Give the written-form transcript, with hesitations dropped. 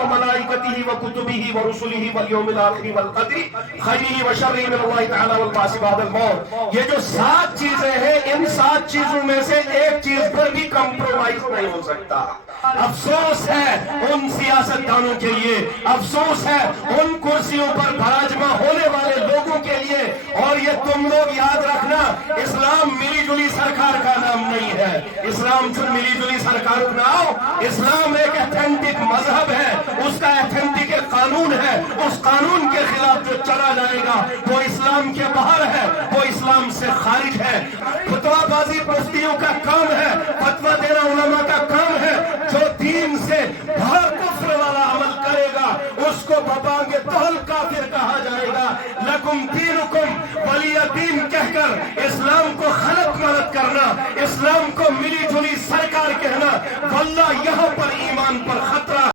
व मलाइकतिही व कुतुबिही व रुसुलिही वल यौमिल आखिर वल क़द्रि खैरिही व शर्रिही मिन अल्लाह तआला वल बासी बादल मौत। ये जो 7 चीजें हैं, इन 7 चीजों में से एक चीज पर भी कंप्रोमाइज नहीं हो सकता। अफसोस है उन सियासतदानों के लिए, अफसोस है उन कुर्सियों पर विराजमान होने वाले लोगों के लिए। और ये तुम लोग याद रखना, इस्लाम मिली जुली सरकार का नाम नहीं है। इस्लाम जो मिली जुली सरकार बनाओ, इस्लाम एक एथेंटिक मजहब है, उसका एथेंटिक कानून है। उस कानून के खिलाफ जो चला जाएगा वो इस्लाम के बाहर है, वो इस्लाम से खारिज है। फतवाबाजी मुफ्तियों का काम है, फतवा देना उलमा का काम है। जो दीन से बाहर कुफ्र वाला अमल करेगा उसको बबांगे तहल काफिर कहा जाएगा। लकुम दीनुकुम वलिय दीन कहकर इस्लाम को खलत मलत करना, इस्लाम को मिली जुली सरकार कहना, वल्लाह यहाँ पर ईमान पर खतरा